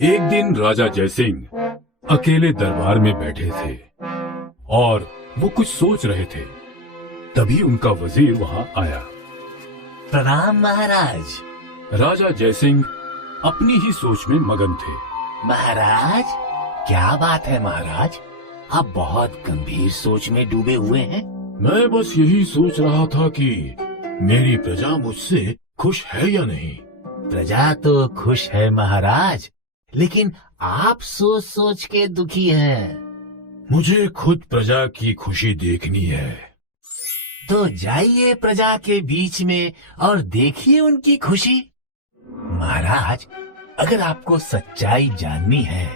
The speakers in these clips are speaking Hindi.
एक दिन राजा जयसिंह अकेले दरबार में बैठे थे और वो कुछ सोच रहे थे। तभी उनका वजीर वहां आया। प्रणाम महाराज। राजा जयसिंह अपनी ही सोच में मगन थे। महाराज, क्या बात है महाराज? आप बहुत गंभीर सोच में डूबे हुए हैं। मैं बस यही सोच रहा था कि मेरी प्रजा मुझसे खुश है या नहीं। प्रजा तो खुश है महाराज, लेकिन आप सोच सोच के दुखी हैं। मुझे खुद प्रजा की खुशी देखनी है। तो जाइए प्रजा के बीच में और देखिए उनकी खुशी। महाराज, अगर आपको सच्चाई जाननी है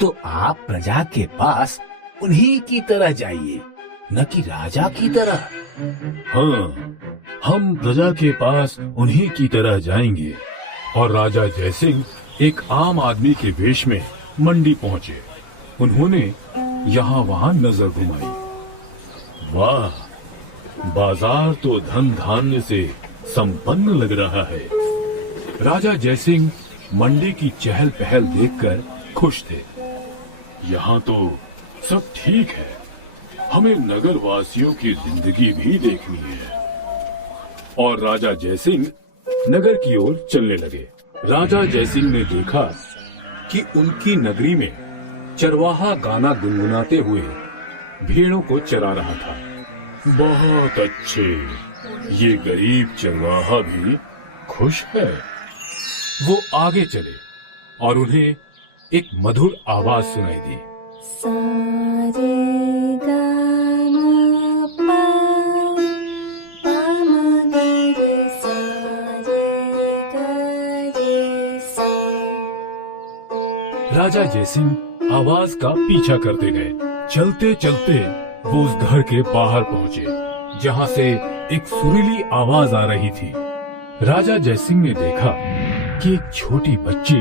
तो आप प्रजा के पास उन्हीं की तरह जाइए, न कि राजा की तरह। हाँ, हम प्रजा के पास उन्हीं की तरह जाएंगे। और राजा जयसिंह एक आम आदमी के वेश में मंडी पहुंचे। उन्होंने यहाँ वहाँ नजर घुमाई। वाह, बाजार तो धन धान्य से संपन्न लग रहा है। राजा जयसिंह मंडी की चहल पहल देखकर खुश थे। यहाँ तो सब ठीक है, हमें नगर वासियों की जिंदगी भी देखनी है। और राजा जयसिंह नगर की ओर चलने लगे। राजा जयसिंह ने देखा कि उनकी नगरी में चरवाहा गाना गुनगुनाते हुए भेड़ों को चरा रहा था। बहुत अच्छे, ये गरीब चरवाहा भी खुश है। वो आगे चले और उन्हें एक मधुर आवाज सुनाई दी। राजा जयसिंह आवाज का पीछा करते गए। चलते चलते वो उस घर के बाहर पहुंचे जहां से एक सुरीली आवाज आ रही थी। राजा जयसिंह ने देखा कि एक छोटी बच्ची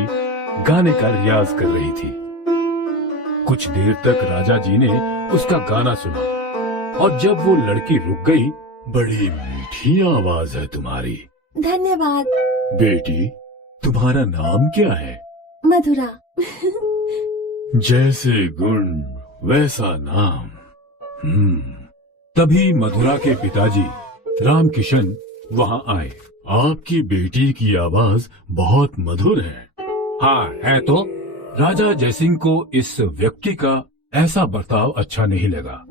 गाने का रियाज कर रही थी। कुछ देर तक राजा जी ने उसका गाना सुना और जब वो लड़की रुक गई, बड़ी मीठी आवाज है तुम्हारी। धन्यवाद। बेटी, तुम्हारा नाम क्या है? मधुरा। जैसे गुण वैसा नाम। तभी मधुरा के पिताजी रामकिशन वहां आए। आपकी बेटी की आवाज बहुत मधुर है। हाँ है तो। राजा जयसिंह को इस व्यक्ति का ऐसा बर्ताव अच्छा नहीं लगा,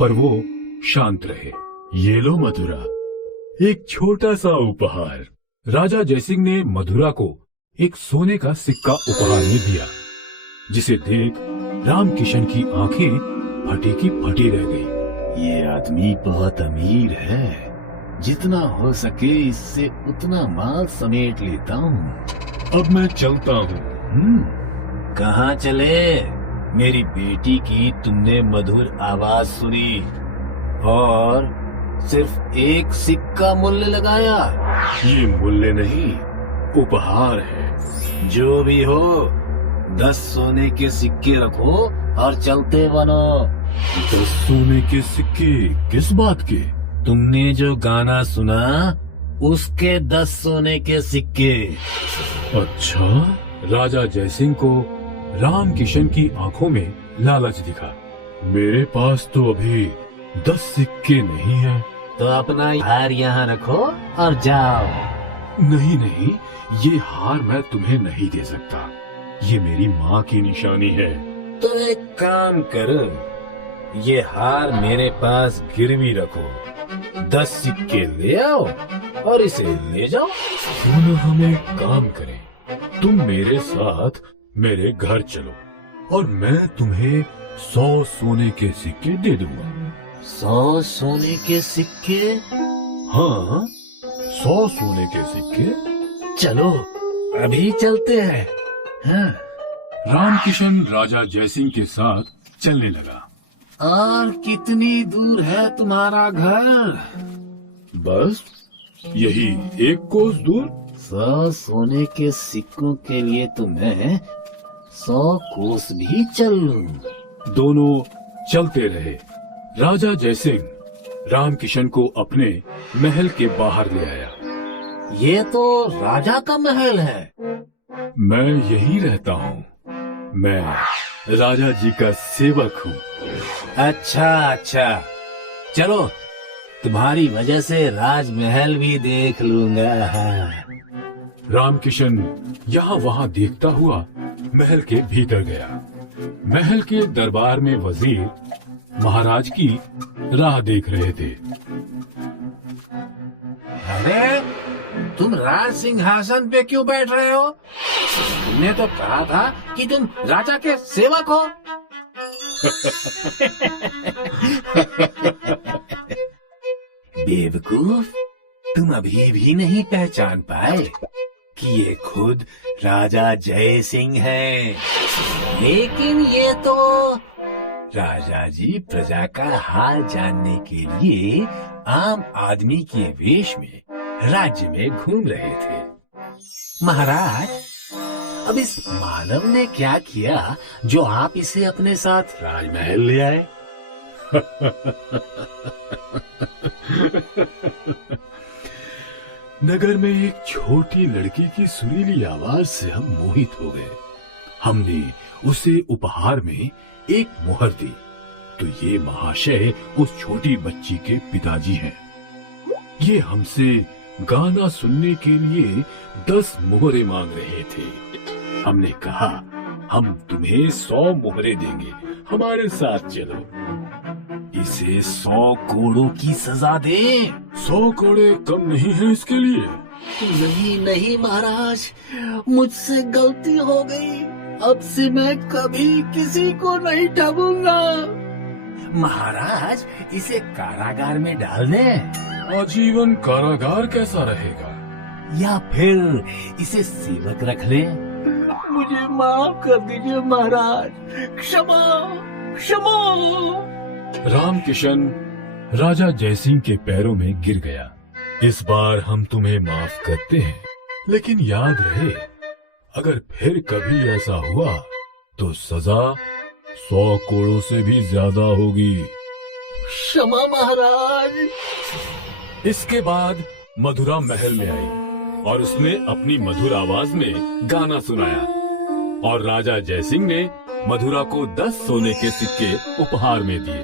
पर वो शांत रहे। ये लो मधुरा, एक छोटा सा उपहार। राजा जयसिंह ने मधुरा को एक सोने का सिक्का उपहार में दिया, जिसे देख रामकिशन की आंखें फटी की फटी रह गई। ये आदमी बहुत अमीर है, जितना हो सके इससे उतना माल समेट लेता हूँ। अब मैं चलता हूँ। कहाँ चले? मेरी बेटी की तुमने मधुर आवाज सुनी और सिर्फ एक सिक्का मूल्य लगाया। ये मूल्य नहीं, उपहार है। जो भी हो, 10 सोने के सिक्के रखो और चलते बनो। 10 सोने के सिक्के किस बात के? तुमने जो गाना सुना उसके 10 सोने के सिक्के। अच्छा। राजा जयसिंह को रामकिशन की आंखों में लालच दिखा। मेरे पास तो अभी 10 सिक्के नहीं है। तो अपना हार यहाँ रखो और जाओ। नहीं नहीं, ये हार मैं तुम्हें नहीं दे सकता। ये मेरी माँ की निशानी है। तो एक काम करो, ये हार मेरे पास गिरवी रखो, 10 सिक्के ले आओ और इसे ले जाओ। क्यों न हम एक काम करें, तुम मेरे साथ मेरे घर चलो और मैं तुम्हें 100 सोने के सिक्के दे दूंगा। 100 सोने के सिक्के? हाँ, 100 सोने के सिक्के। चलो अभी चलते हैं। हाँ। रामकिशन राजा जयसिंह के साथ चलने लगा। और कितनी दूर है तुम्हारा घर? बस यही 1 कोस दूर। 100 सोने के सिक्कों के लिए तो मैं 100 कोस भी चल लूं। दोनों चलते रहे। राजा जयसिंह रामकिशन को अपने महल के बाहर ले आया। ये तो राजा का महल है। मैं यही रहता हूँ। मैं राजा जी का सेवक हूँ। अच्छा अच्छा, चलो तुम्हारी वजह से राजमहल भी देख लूंगा। रामकिशन यहाँ वहाँ देखता हुआ महल के भीतर गया। महल के दरबार में वजीर महाराज की राह देख रहे थे। अरे तुम राज सिंहासन पे क्यों बैठ रहे हो? तुमने तो कहा था कि तुम राजा के सेवक हो। बेवकूफ, तुम अभी भी नहीं पहचान पाए कि ये खुद राजा जय सिंह हैं। लेकिन ये तो राजा जी प्रजा का हाल जानने के लिए आम आदमी के वेश में राज्य में घूम रहे थे। महाराज, अब इस मानव ने क्या किया जो आप इसे अपने साथ राजमहल ले आए? नगर में एक छोटी लड़की की सुरीली आवाज से हम मोहित हो गए। हमने उसे उपहार में एक मोहर दी, तो ये महाशय उस छोटी बच्ची के पिताजी हैं। ये हमसे गाना सुनने के लिए 10 मोहरे मांग रहे थे। हमने कहा, हम तुम्हें 100 मोहरे देंगे, हमारे साथ चलो। इसे 100 कोड़ों की सजा दे। 100 कोड़े कम नहीं है इसके लिए। नहीं नहीं महाराज, मुझसे गलती हो गई। अब से मैं कभी किसी को नहीं ठगूंगा। महाराज, इसे कारागार में डाल दें। आजीवन कारागार कैसा रहेगा? या फिर इसे सेवक रख लें। मुझे माफ कर दीजिए महाराज, क्षमा क्षमा। रामकिशन राजा जयसिंह के पैरों में गिर गया। इस बार हम तुम्हें माफ करते हैं, लेकिन याद रहे, अगर फिर कभी ऐसा हुआ तो सजा 100 कोड़ों से भी ज्यादा होगी। क्षमा महाराज। इसके बाद मधुरा महल में आई और उसने अपनी मधुर आवाज में गाना सुनाया, और राजा जयसिंह ने मधुरा को 10 सोने के सिक्के उपहार में दिए।